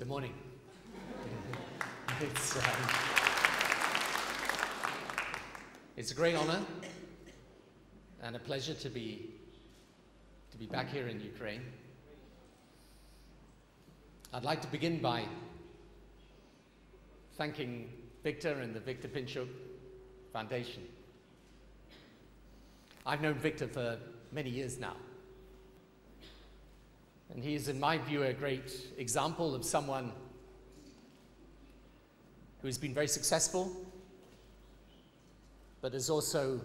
Good morning. It's a great honor and a pleasure to be back here in Ukraine. I'd like to begin by thanking Victor and the Victor Pinchuk Foundation. I've known Victor for many years now, and he is, in my view, a great example of someone who has been very successful, but has also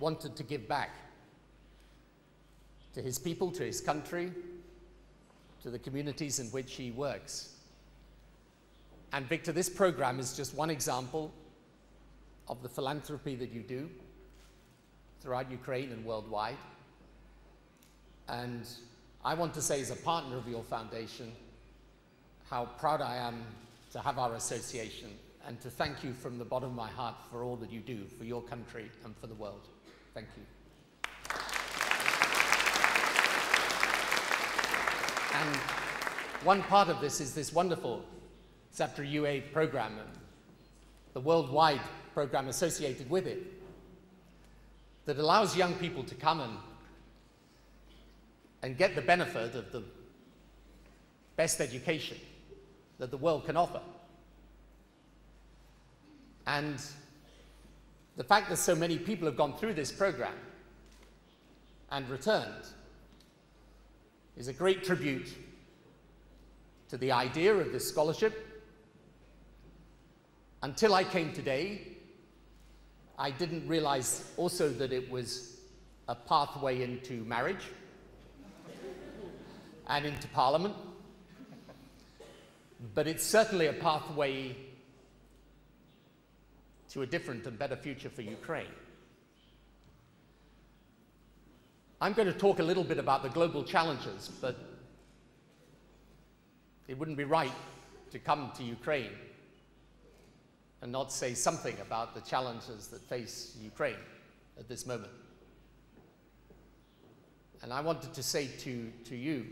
wanted to give back to his people, to his country, to the communities in which he works. And Victor, this program is just one example of the philanthropy that you do throughout Ukraine and worldwide. And I want to say, as a partner of your foundation, how proud I am to have our association, and to thank you from the bottom of my heart for all that you do for your country and for the world. Thank you. And one part of this is this wonderful Zavtra.UA program and the worldwide program associated with it that allows young people to come and get the benefit of the best education that the world can offer. And the fact that so many people have gone through this program and returned is a great tribute to the idea of this scholarship. Until I came today, I didn't realize also that it was a pathway into marriage and into Parliament, but it's certainly a pathway to a different and better future for Ukraine. I'm going to talk a little bit about the global challenges, but it wouldn't be right to come to Ukraine and not say something about the challenges that face Ukraine at this moment. And I wanted to say to you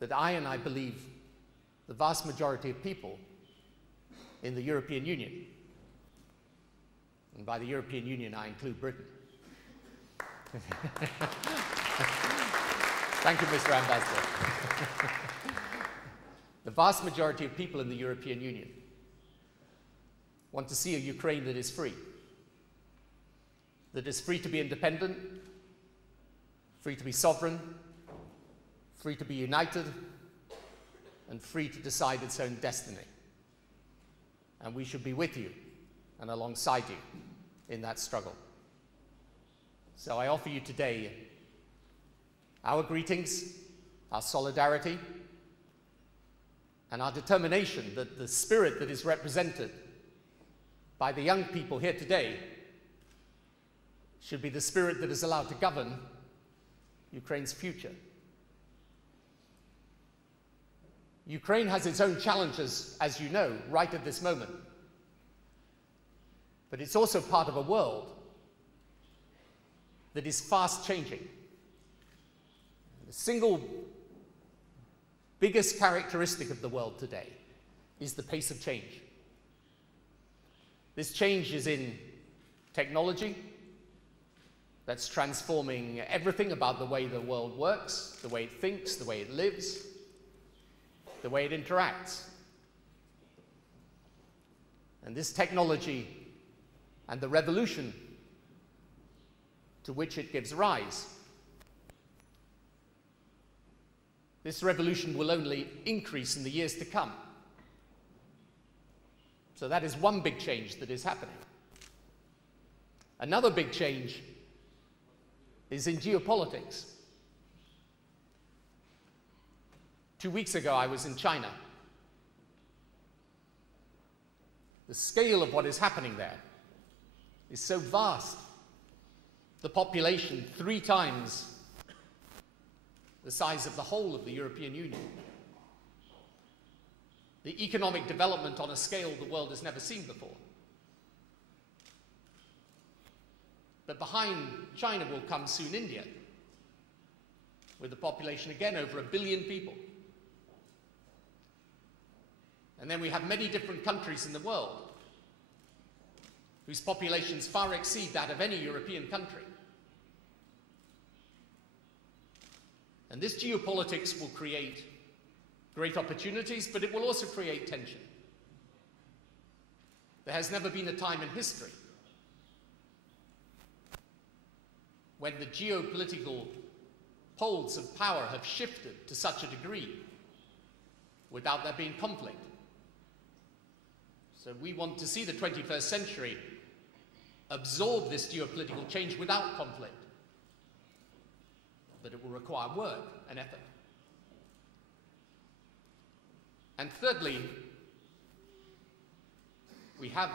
that I believe the vast majority of people in the European Union, and by the European Union I include Britain. Thank you, Mr. Ambassador. The vast majority of people in the European Union want to see a Ukraine that is free to be independent, free to be sovereign, free to be united, and free to decide its own destiny. And we should be with you and alongside you in that struggle. So I offer you today our greetings, our solidarity, and our determination that the spirit that is represented by the young people here today should be the spirit that is allowed to govern Ukraine's future. Ukraine has its own challenges, as you know, right at this moment. But it's also part of a world that is fast changing. The single biggest characteristic of the world today is the pace of change. This change is in technology that's transforming everything about the way the world works, the way it thinks, the way it lives, the way it interacts. And this technology and the revolution to which it gives rise, this revolution will only increase in the years to come. So that is one big change that is happening. Another big change is in geopolitics. 2 weeks ago, I was in China. The scale of what is happening there is so vast. The population 3 times the size of the whole of the European Union. The economic development on a scale the world has never seen before. But behind China will come soon India. with a population again over 1 billion people. And then we have many different countries in the world whose populations far exceed that of any European country. And this geopolitics will create great opportunities, but it will also create tension. There has never been a time in history when the geopolitical poles of power have shifted to such a degree without there being conflict. So we want to see the 21st century absorb this geopolitical change without conflict. But it will require work and effort. And thirdly, we have,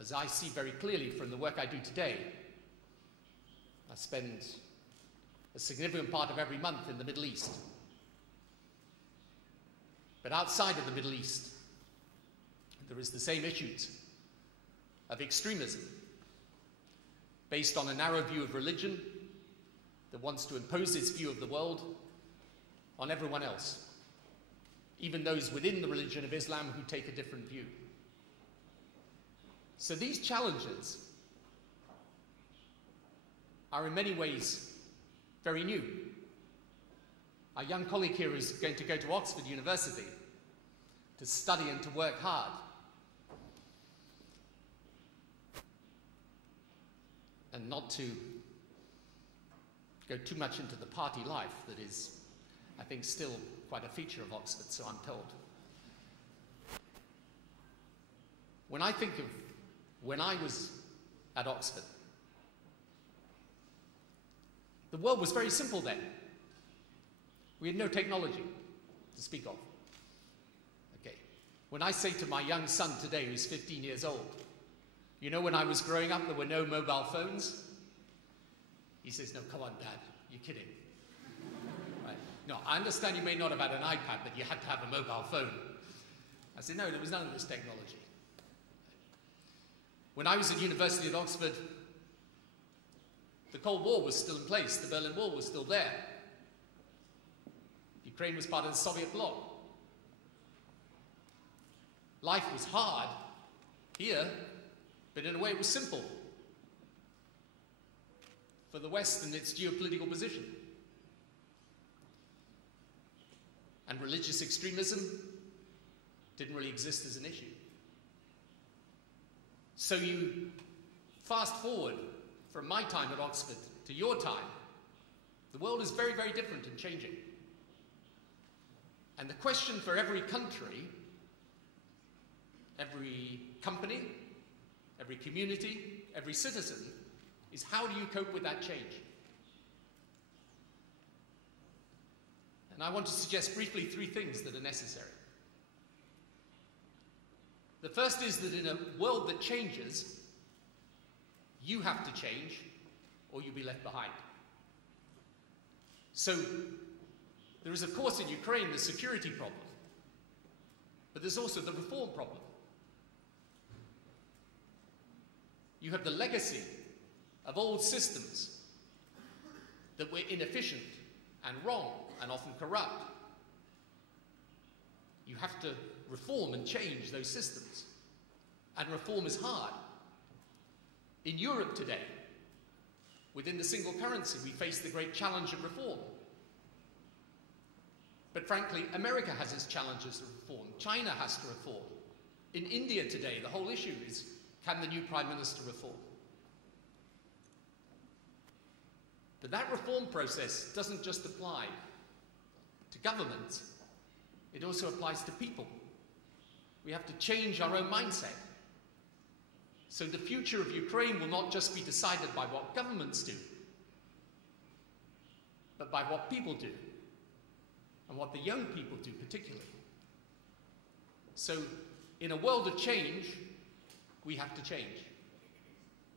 as I see very clearly from the work I do today, I spend a significant part of every month in the Middle East. But outside of the Middle East, there is the same issues of extremism based on a narrow view of religion that wants to impose its view of the world on everyone else, even those within the religion of Islam who take a different view. So these challenges are in many ways very new. Our young colleague here is going to go to Oxford University to study and to work hard. And not to go too much into the party life that is, I think, still quite a feature of Oxford, so I'm told. When I think of when I was at Oxford, the world was very simple then. We had no technology to speak of. Okay. When I say to my young son today, who's 15 years old, you know, when I was growing up, there were no mobile phones? He says, no, come on, Dad, you're kidding. Right? No, I understand you may not have had an iPad, but you had to have a mobile phone. I said, no, there was none of this technology. When I was at university at Oxford, the Cold War was still in place. The Berlin Wall was still there. Ukraine was part of the Soviet bloc. Life was hard here, but in a way it was simple for the West and its geopolitical position. And religious extremism didn't really exist as an issue. So you fast forward from my time at Oxford to your time, the world is very, very different and changing. And the question for every country, every company, every community, every citizen, is how do you cope with that change? And I want to suggest briefly 3 things that are necessary. The first is that in a world that changes, you have to change or you'll be left behind. So there is, of course, in Ukraine the security problem, but there's also the reform problem. You have the legacy of old systems that were inefficient and wrong and often corrupt. You have to reform and change those systems. And reform is hard. In Europe today, within the single currency, we face the great challenge of reform. But frankly, America has its challenges of reform. China has to reform. In India today, the whole issue is, can the new Prime Minister reform? But that reform process doesn't just apply to government, it also applies to people. We have to change our own mindset. So the future of Ukraine will not just be decided by what governments do, but by what people do, and what the young people do particularly. So in a world of change, we have to change.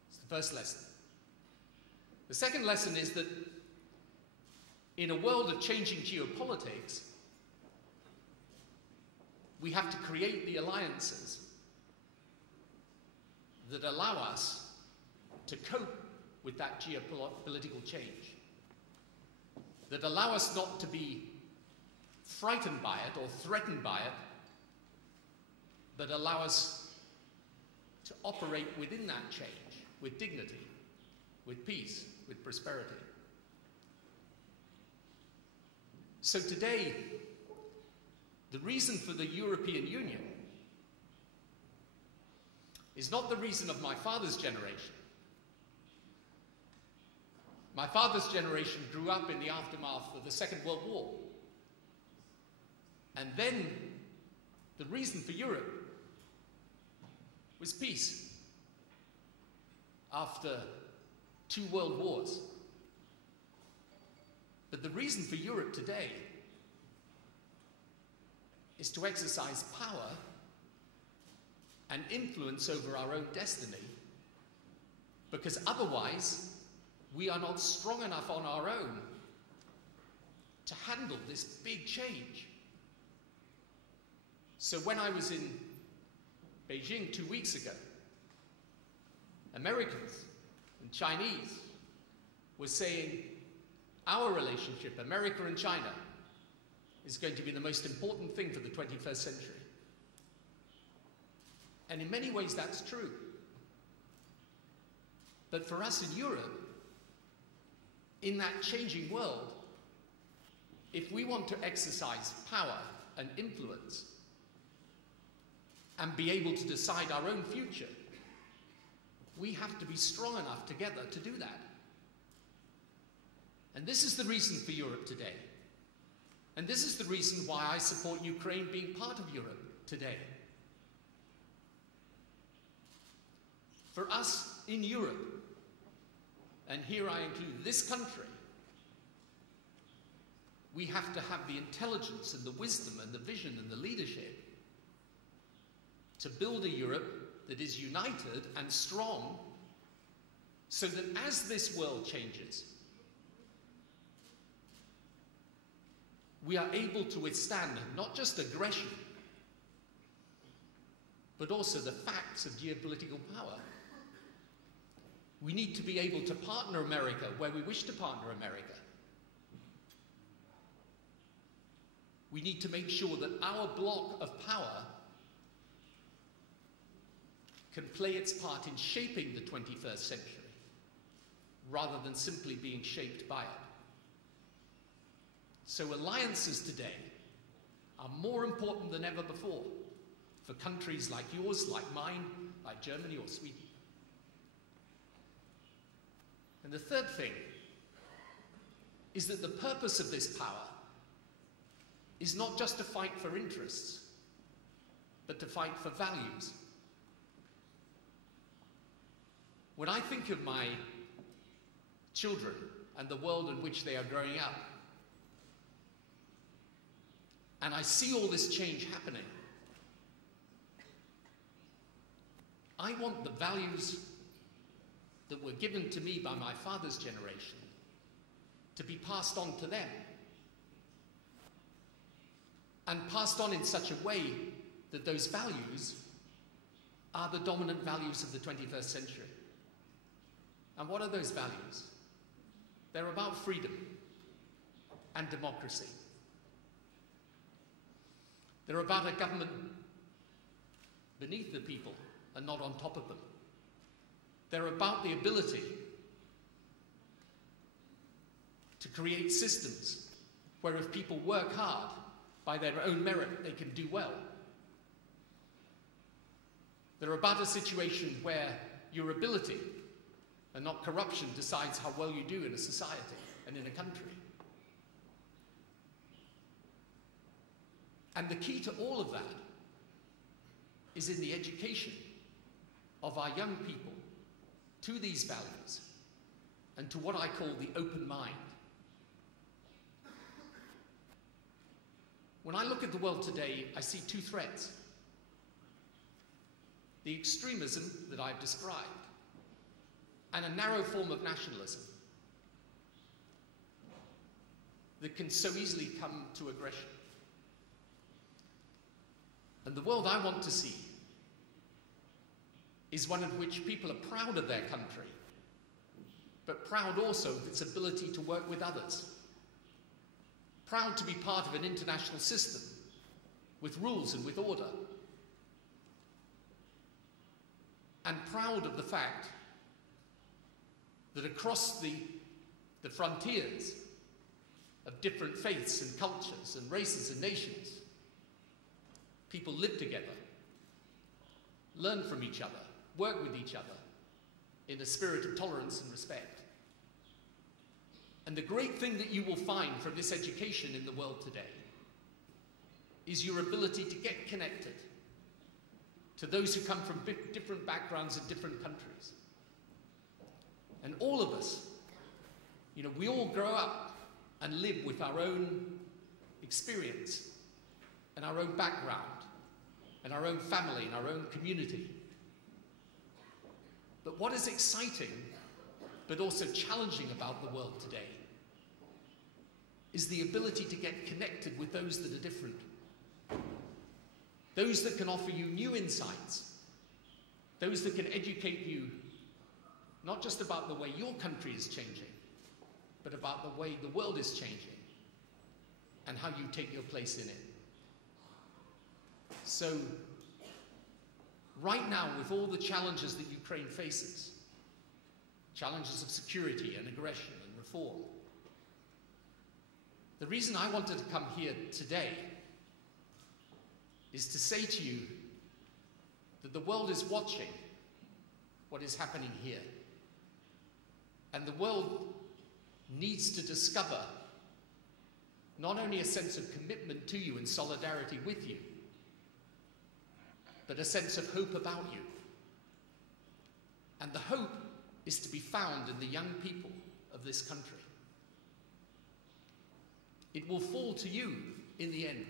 It's the first lesson. The second lesson is that in a world of changing geopolitics, we have to create the alliances that allow us to cope with that geopolitical change. that allow us not to be frightened by it or threatened by it, but allow us to operate within that change with dignity, with peace, with prosperity. So today, the reason for the European Union is not the reason of my father's generation. My father's generation grew up in the aftermath of the Second World War. And then the reason for Europe was peace after 2 world wars. But the reason for Europe today is to exercise power and influence over our own destiny, because otherwise we are not strong enough on our own to handle this big change. So when I was in Beijing 2 weeks ago, Americans and Chinese were saying our relationship, America and China, is going to be the most important thing for the 21st century. And in many ways that's true. But for us in Europe, in that changing world, if we want to exercise power and influence and be able to decide our own future, we have to be strong enough together to do that. And this is the reason for Europe today. And this is the reason why I support Ukraine being part of Europe today. For us in Europe, and here I include this country, we have to have the intelligence and the wisdom and the vision and the leadership to build a Europe that is united and strong, so that as this world changes, we are able to withstand not just aggression, but also the facts of geopolitical power. We need to be able to partner America where we wish to partner America. We need to make sure that our block of power can play its part in shaping the 21st century, rather than simply being shaped by it. So alliances today are more important than ever before for countries like yours, like mine, like Germany or Sweden. And the third thing is that the purpose of this power is not just to fight for interests, but to fight for values. When I think of my children and the world in which they are growing up, and I see all this change happening, I want the values that were given to me by my father's generation to be passed on to them, and passed on in such a way that those values are the dominant values of the 21st century. And what are those values? They're about freedom and democracy. They're about a government beneath the people and not on top of them. They're about the ability to create systems where if people work hard by their own merit, they can do well. They're about a situation where your ability and not corruption decides how well you do in a society and in a country. And the key to all of that is in the education of our young people to these values and to what I call the open mind. When I look at the world today, I see two threats. The extremism that I've described, and a narrow form of nationalism that can so easily come to aggression. And the world I want to see is one in which people are proud of their country, but proud also of its ability to work with others proud to be part of an international system with rules and with order, and proud of the fact that across the frontiers of different faiths and cultures and races and nations, people live together, learn from each other, work with each other in a spirit of tolerance and respect. And the great thing that you will find from this education in the world today is your ability to get connected to those who come from different backgrounds and different countries. And all of us, you know, we all grow up and live with our own experience and our own background and our own family and our own community. But what is exciting, but also challenging about the world today is the ability to get connected with those that are different. Those that can offer you new insights. Those that can educate you not just about the way your country is changing, but about the way the world is changing and how you take your place in it. So, right now, with all the challenges that Ukraine faces, challenges of security and aggression and reform, the reason I wanted to come here today is to say to you that the world is watching what is happening here. And the world needs to discover not only a sense of commitment to you and solidarity with you, but a sense of hope about you. And the hope is to be found in the young people of this country. It will fall to you, in the end,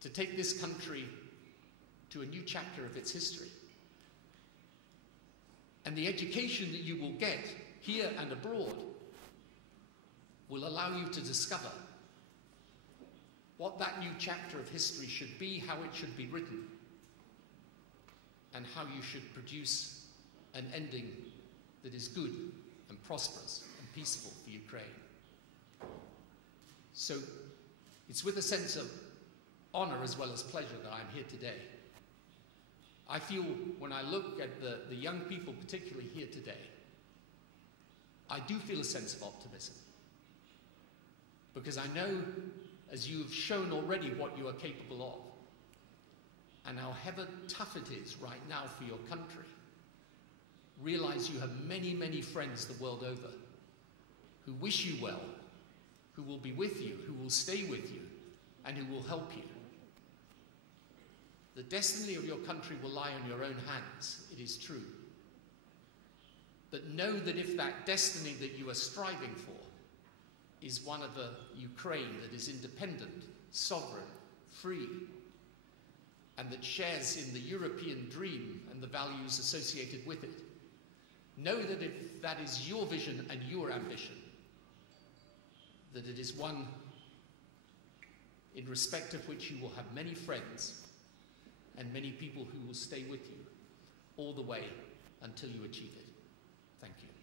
to take this country to a new chapter of its history. And the education that you will get here and abroad will allow you to discover what that new chapter of history should be, how it should be written, and how you should produce an ending that is good and prosperous and peaceful for Ukraine. So it's with a sense of honor as well as pleasure that I'm here today. I feel when I look at the young people, particularly here today, I do feel a sense of optimism. Because I know, as you've shown already, what you are capable of, and however tough it is right now for your country, realize you have many, many friends the world over who wish you well, who will be with you, who will stay with you, and who will help you. The destiny of your country will lie in your own hands, it is true. But know that if that destiny that you are striving for is one of a Ukraine that is independent, sovereign, free, and that shares in the European dream and the values associated with it, know that if that is your vision and your ambition, that it is one in respect of which you will have many friends and many people who will stay with you all the way until you achieve it. Thank you.